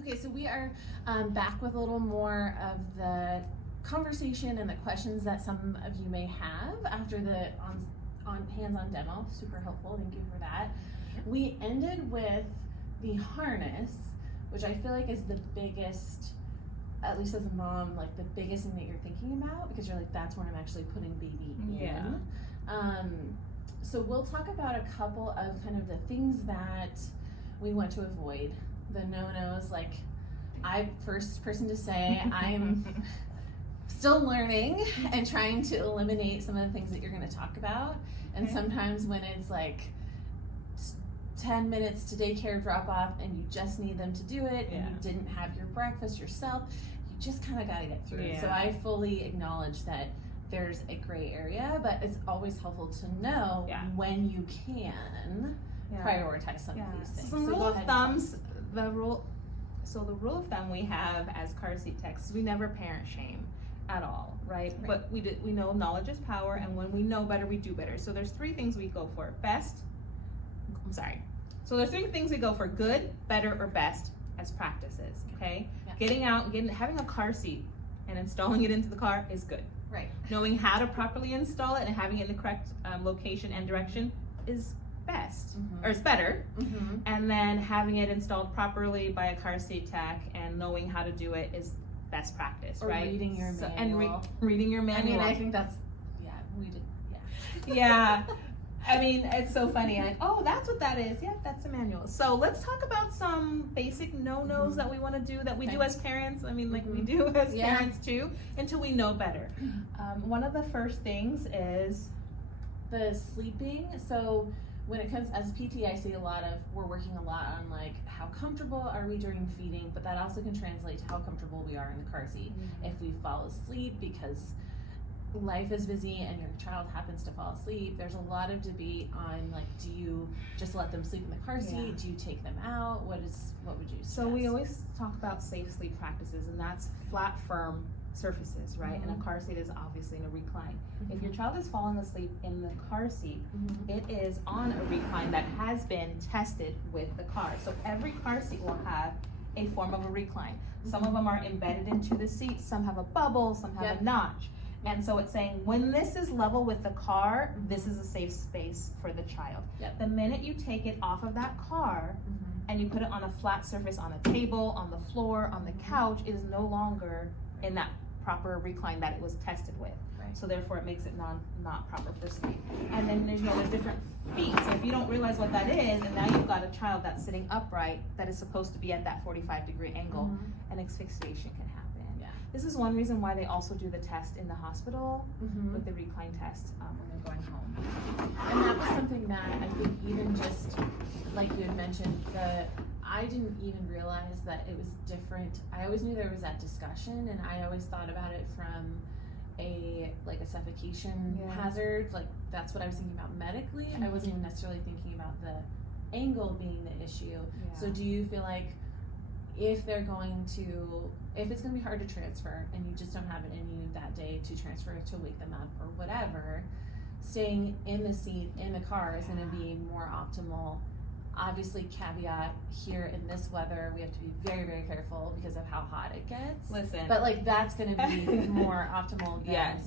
Okay, so we are back with a little more of the conversation and the questions that some of you may have after the on hands-on demo. Super helpful, thank you for that. We ended with the harness, which I feel like is the biggest, at least as a mom, like the biggest thing that you're thinking about, because you're like, that's where I'm actually putting baby in. Yeah. So we'll talk about a couple of kind of the things that we want to avoid. The no-nos, like I first person to say I'm still learning and trying to eliminate some of the things that you're going to talk about. And sometimes when it's like 10 minutes to daycare drop off and you just need them to do it and you didn't have your breakfast yourself, you just kind of got to get through it. So I fully acknowledge that there's a gray area, but it's always helpful to know when you can prioritize some of these things. So some rule of thumbs, the rule of thumb we have as car seat techs, we never parent shame at all, right? But we know knowledge is power, and when we know better, we do better. So there's three things we go for. So there's three things we go for: good, better, or best as practices, okay? Getting out, having a car seat and installing it into the car is good. Right. Knowing how to properly install it and having it in the correct location and direction is best, or it's better. And then having it installed properly by a car seat tech and knowing how to do it is best practice, or right? Reading your manual. And reading your manual. I mean, I think that's, we did, yeah. I mean, it's so funny. Like, oh, that's what that is. Yeah, that's a manual. So let's talk about some basic no-nos that we want to do, that we do as parents. I mean, like we do as parents too, until we know better. One of the first things is the sleeping. So when it comes as PT, I see we're working a lot on like how comfortable are we during feeding, but that also can translate to how comfortable we are in the car seat. If we fall asleep because life is busy and your child happens to fall asleep, there's a lot of debate on like, do you just let them sleep in the car seat? Do you take them out? What would you suggest? So we always talk about safe sleep practices, and that's flat, firm surfaces, right? And a car seat is obviously in a recline. If your child is falling asleep in the car seat, it is on a recline that has been tested with the car. So every car seat will have a form of a recline. Some of them are embedded into the seat, some have a bubble, some have a notch. And so it's saying, when this is level with the car, this is a safe space for the child. The minute you take it off of that car and you put it on a flat surface, on a table, on the floor, on the couch, it is no longer in that proper recline that it was tested with. So therefore it makes it not proper for sleep. And then there's different feet. So if you don't realize what that is, and now you've got a child that's sitting upright that is supposed to be at that 45-degree angle, an asphyxiation can happen. This is one reason why they also do the test in the hospital with the recline test when they're going home. And that was something that I think, even just like you had mentioned, I didn't even realize that it was different. I always knew there was that discussion, and I always thought about it from a suffocation hazard. Like that's what I was thinking about medically. I wasn't even necessarily thinking about the angle being the issue. So do you feel like if it's going to be hard to transfer and you just don't have it in you that day to transfer to wake them up or whatever, staying in the seat in the car is going to be more optimal. Obviously, caveat here, in this weather, we have to be very, very careful because of how hot it gets. Listen. But like that's going to be more optimal than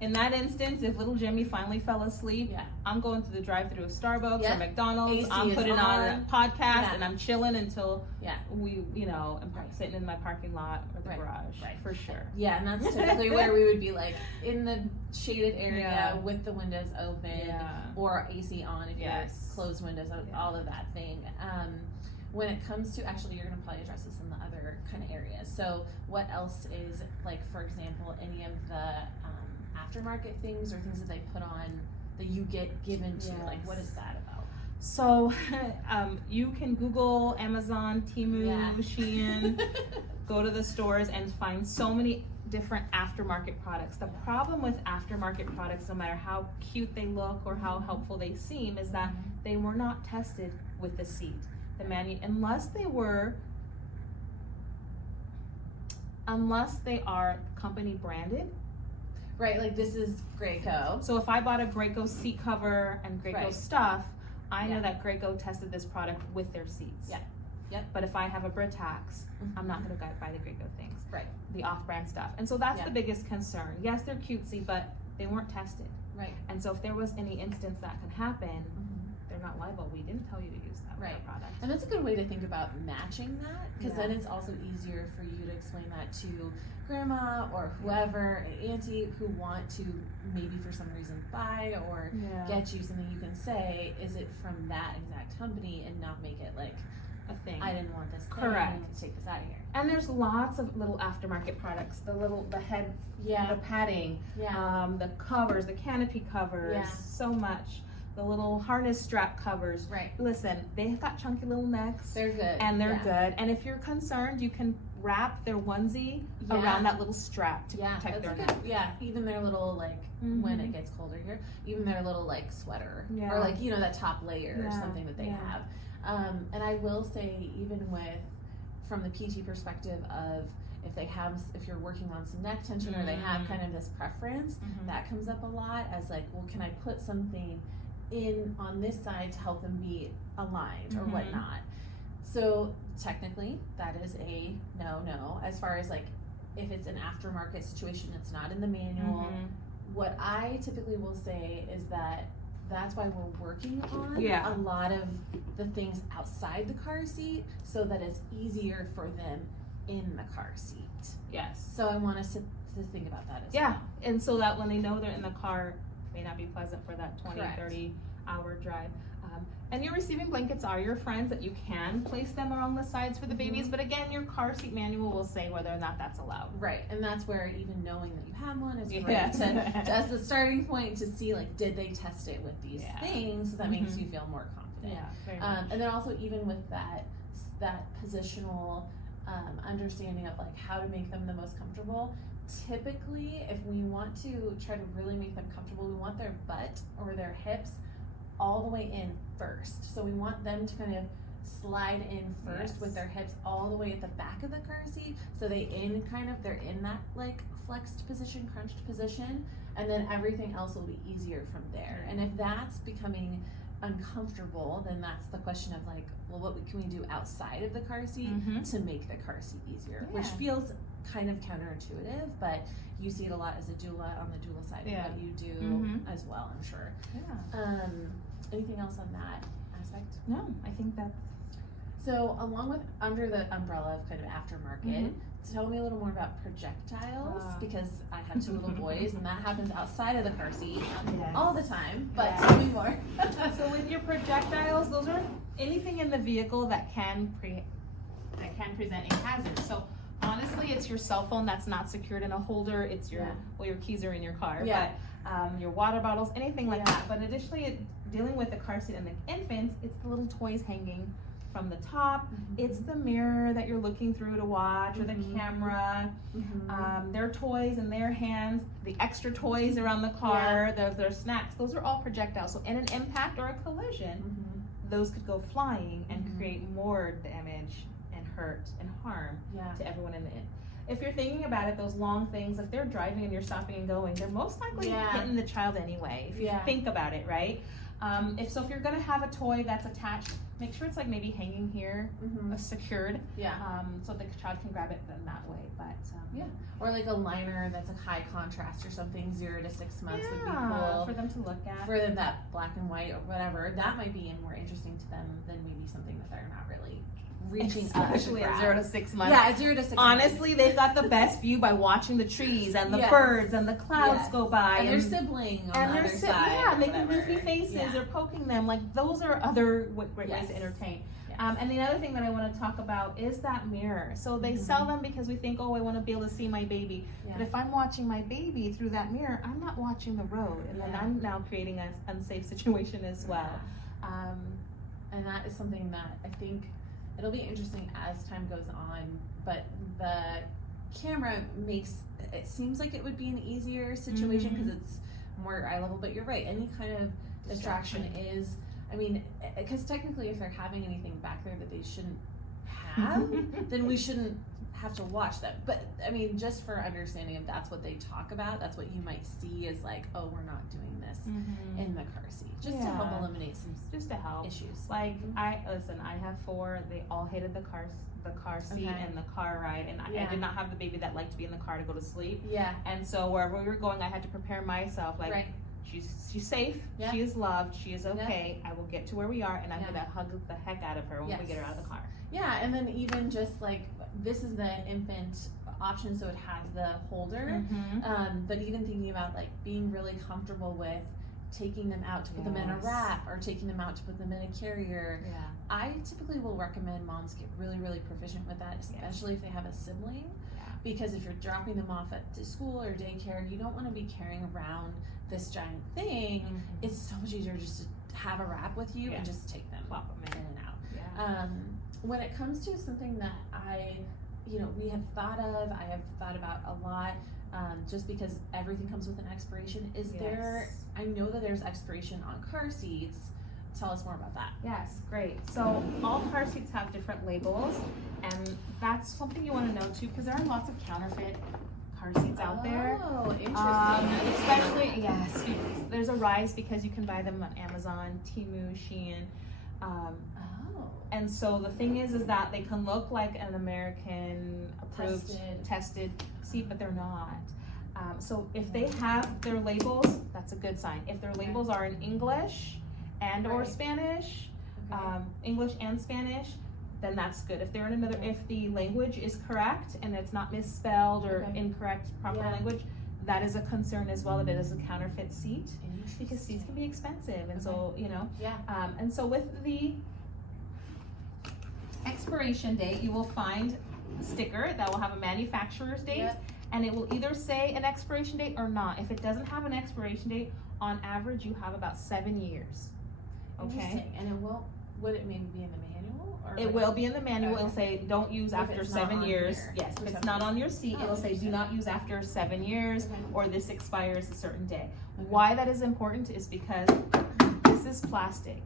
In that instance, if little Jimmy finally fell asleep, I'm going to the drive-thru of Starbucks or McDonald's. AC I'm putting on a podcast and I'm chilling until I'm sitting in my parking lot or the garage for sure. Yeah, and that's typically where we would be, like in the shaded area with the windows open or AC on if you're closed windows, all of that thing. When it comes to, actually, you're going to probably address this in the other kind of areas. So what else is, like, for example, any of the aftermarket things or things that they put on that you get given to, like what is that about? So you can Google Amazon, Temu, Shein, go to the stores and find so many different aftermarket products. The problem with aftermarket products, no matter how cute they look or how helpful they seem, is that they were not tested with the seat. Unless they are company branded. Right, like this is Graco. So if I bought a Graco seat cover and Graco stuff, I know that Graco tested this product with their seats Yep. But if I have a Britax, I'm not going to buy the Graco things. Right. The off-brand stuff. And so that's the biggest concern. Yes, they're cutesy, but they weren't tested. Right. And so if there was any instance that could happen, they're not liable. We didn't tell you to use that product. And that's a good way to think about matching that, because then it's also easier for you to explain that to grandma or whoever, an auntie who want to maybe for some reason buy or get you something. You can say, is it from that exact company, and not make it like a thing. I didn't want this thing. Correct. Let's take this out of here. And there's lots of little aftermarket products. The head, the padding, the covers, the canopy covers, so much. The little harness strap covers. Right. Listen, they've got chunky little necks. They're good. And they're good. And if you're concerned, you can wrap their onesie around that little strap to protect their neck. Yeah, even their little like when it gets colder here, even their little like sweater or like that top layer or something that they have. And I will say, even from the PT perspective of if you're working on some neck tension or they have kind of this preference, that comes up a lot as like, well, can I put something in on this side to help them be aligned or whatnot? So technically that is a no as far as like if it's an aftermarket situation, it's not in the manual. What I typically will say is that's why we're working on a lot of the things outside the car seat so that it's easier for them in the car seat. Yes. So I want us to think about that as well. And so that when they know they're in the car, it may not be pleasant for that 20, Correct. 30 hour drive. And your receiving blankets are your friends, that you can place them along the sides for the babies, but again, your car seat manual will say whether or not that's allowed. Right, and that's where even knowing that you have one is great as the starting point to see like, did they test it with these things? So that makes you feel more confident. Very much. And then also even with that positional understanding of like how to make them the most comfortable. Typically, if we want to try to really make them comfortable, we want their butt or their hips all the way in first. So we want them to kind of slide in first with their hips all the way at the back of the car seat. So they're in that like flexed position, crunched position, and then everything else will be easier from there. And if that's becoming uncomfortable, then that's the question of like, well, what can we do outside of the car seat to make the car seat easier? Which feels kind of counterintuitive, but you see it a lot as a doula on the doula side of what you do as well, I'm sure. Anything else on that aspect? No, I think that's... So along with under the umbrella of kind of aftermarket, tell me a little more about projectiles, because I have 2 little boys and that happens outside of the car seat all the time, but tell me more. So with your projectiles, those are anything in the vehicle that can present a hazard. So honestly, it's your cell phone that's not secured in a holder. It's your your keys are in your car, but your water bottles, anything like that. But additionally, dealing with the car seat and the infants, it's the little toys hanging from the top. It's the mirror that you're looking through to watch, or the camera. Their toys in their hands, the extra toys around the car, their snacks. Those are all projectiles. So in an impact or a collision, those could go flying and create more damage and hurt and harm to everyone in the end. If you're thinking about it, those long things, if they're driving and you're stopping and going, they're most likely hitting the child anyway, if you think about it, right? If you're gonna have a toy that's attached, make sure it's like maybe hanging here, secured, so the child can grab it in that way. But or like a liner that's a high contrast or something, 0 to 6 months would be cool for them to look at. For them, that black and white or whatever, that might be more interesting to them than maybe something that they're not really reaching up, especially at 0 to 6 months. Yeah, at 0 to 6 months. Honestly, they've got the best view by watching the trees and the birds and the clouds go by. And their sibling on the other side. Making goofy faces or poking them. Like, those are other great ways to entertain. And the other thing that I want to talk about is that mirror. So they sell them because we think, oh, I want to be able to see my baby. But if I'm watching my baby through that mirror, I'm not watching the road. And then I'm now creating an unsafe situation as well. And that is something that I think it'll be interesting as time goes on. But the camera it seems like it would be an easier situation because it's more eye level. But you're right. Any kind of distraction is... I mean, because technically if they're having anything back there that they shouldn't have, then we shouldn't have to watch them. But I mean, just for understanding if that's what they talk about, that's what you might see is like, oh, we're not doing this in the car seat, just to help eliminate some just to help issues. Like I have 4. They all hated the car seat and the car ride, and I did not have the baby that liked to be in the car to go to sleep. Yeah. And so wherever we were going, I had to prepare myself. Like she's safe. Yeah. She is loved. She is okay. Yeah. I will get to where we are, and I'm gonna hug the heck out of her when we get her out of the car. Yeah, and then even just like this is the infant option, so it has the holder. But even thinking about like being really comfortable with taking them out to put them in a wrap or taking them out to put them in a carrier. Yeah. I typically will recommend moms get really, really proficient with that, especially if they have a sibling. Yeah. Because if you're dropping them off at school or daycare, you don't want to be carrying around this giant thing. It's so much easier just to have a wrap with you and just take them, plop them in and out. Yeah. When it comes to something that we have thought of, I have thought about a lot, just because everything comes with an expiration. I know that there's expiration on car seats. Tell us more about that. Yes, great. So all car seats have different labels, and that's something you want to know too, because there are lots of counterfeit car seats out there. Oh, interesting. Especially, there's a rise because you can buy them on Amazon, Temu, Shein. And so the thing is that they can look like an American approved, tested seat, but they're not. So if they have their labels, that's a good sign. If their labels are in English and or Spanish, English and Spanish, then that's good. If they're in if the language is correct and it's not misspelled or incorrect proper language, that is a concern as well, that it is a counterfeit seat, because seats can be expensive. And so, and so with the expiration date, you will find a sticker that will have a manufacturer's date, and it will either say an expiration date or not. If it doesn't have an expiration date, on average you have about 7 years. Okay. And would it maybe be in the manual? Or it will be in the manual. It'll say don't use after 7 years. Yes, if it's not on your seat, it'll say do not use after 7 years, or this expires a certain day. Why that is important is because this is plastic,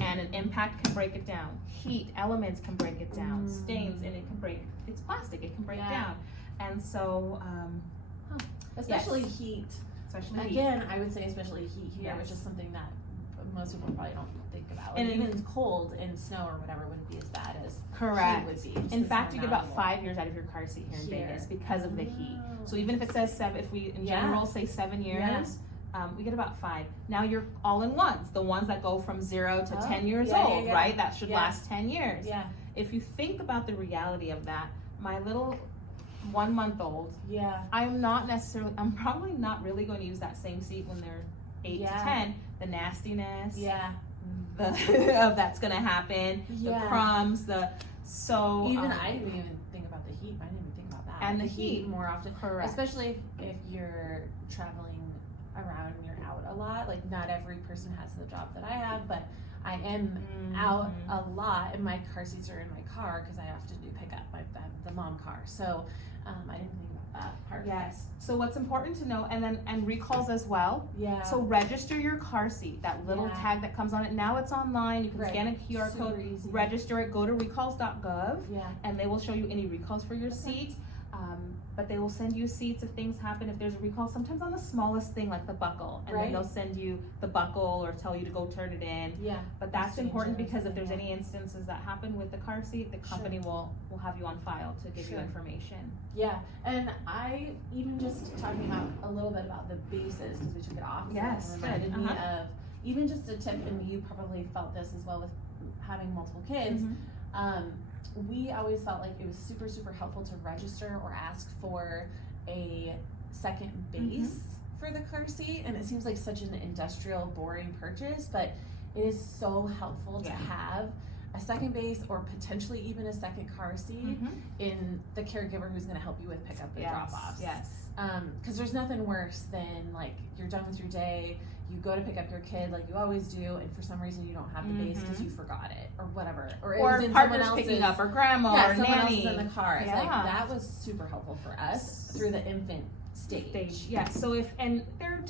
and an impact can break it down. Heat, elements can break it down. Stains, and it can break. It's plastic. It can break down. And so, especially heat. Again, I would say especially heat here, which is something that most people probably don't think about. And even cold and snow or whatever wouldn't be as bad as heat would be. In fact, you get about 5 years out of your car seat here in Vegas because of the heat. So even if it says 7, if we in general say 7 years, we get about 5. Now you're all-in-ones, the ones that go from 0 to 10 years old, right? That should last 10 years. Yeah. If you think about the reality of that, my little 1-month-old, I'm probably not really going to use that same seat when they're 8 to 10. The nastiness, of that's going to happen, the crumbs, I didn't even think about the heat. I didn't even think about that. And the heat more often, correct. Especially if you're traveling around and you're out a lot. Like, not every person has the job that I have, but I am out a lot, and my car seats are in my car because I have to do pick up the mom car. So I didn't think about that part. Yes. So what's important to know, and recalls as well. Yeah. So register your car seat. That little tag that comes on it. Now it's online. You can scan a QR code, easy. Register it. Go to recalls.gov, and they will show you any recalls for your seat. But they will send you seats if things happen. If there's a recall, sometimes on the smallest thing like the buckle, and then they'll send you the buckle or tell you to go turn it in. Yeah. But that's important because if there's any instances that happen with the car seat, the company will have you on file to give you information. Yeah, and I even just talking about a little bit about the bases, because we took it off. Yes. It reminded me of even just a tip, and you probably felt this as well with having multiple kids. We always felt like it was super, super helpful to register or ask for a second base for the car seat. And it seems like such an industrial, boring purchase, but it is so helpful to have a second base or potentially even a second car seat in the caregiver who's going to help you with pickup and drop-offs. Yes. Because there's nothing worse than like you're done with your day, you go to pick up your kid like you always do, and for some reason you don't have the base because you forgot it or whatever, or it was in partner's picking up, or grandma, or someone nanny else in the car. It's like that was super helpful for us through the infant stage. Yeah. So if and there are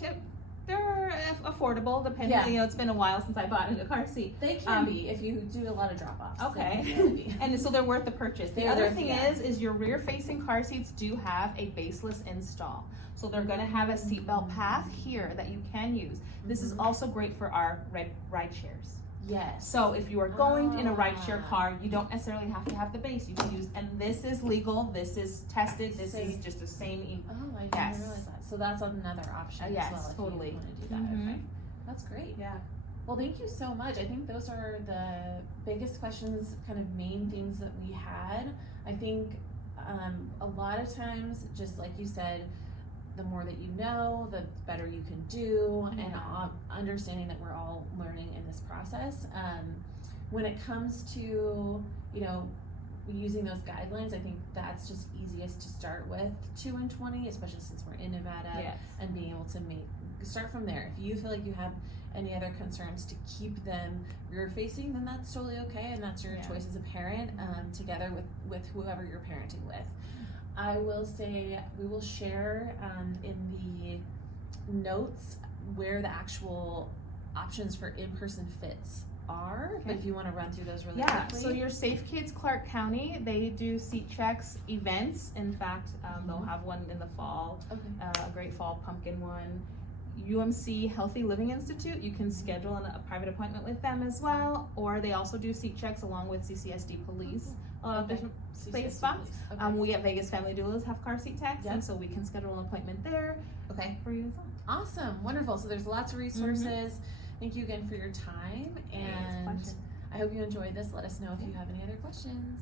They're affordable, depending. Yeah. You know, it's been a while since I bought a car seat. They can be if you do a lot of drop-offs. Okay. They can be. And so they're worth the purchase. The They're other worth- thing yeah. is your rear-facing car seats do have a baseless install. So they're gonna have a seatbelt path here that you can use. This is also great for our ride shares. Yes. So if you are going in a ride share Ah. car, you don't necessarily have to have the base. You can use, and this is legal, this is tested, this Say- is just the same. Oh, I didn't Yes. realize that. So that's another option Yes, as well if totally. you want to do that. Mhm. Okay. That's great. Yeah. Well, thank you so much. I think those are the biggest questions, kind of main things that we had. I think a lot of times, just like you said, the more that you know, the better you can do, and Yeah. understanding that we're all learning in this process. When it comes to, you know, using those guidelines, I think that's just easiest to start with 2 and 20, especially since we're in Nevada, Yes. and being able to start from there. If you feel like you have any other concerns to keep them rear facing, then that's totally okay, and that's your Yeah. choice as a parent, together with whoever you're parenting with. I will say we will share in the notes where the actual options for in-person fits are, but Okay. if you want to run through those really Yeah, quickly. so your Safe Kids Clark County, they do seat checks events. In fact, they'll have one in the fall, Okay. a great fall pumpkin one. UMC Healthy Living Institute, you can schedule a private appointment with them as well, or they also do seat checks along with CCSD police. Okay. Different CCSD spots. police. Okay. We at Vegas Family Doulas have car seat techs, Yep. and so we can schedule an appointment there Okay. for you as well. Awesome. Wonderful. So there's lots of resources. Thank you again for your time, and Thanks. I hope you enjoyed this. Let us know if you have any other questions.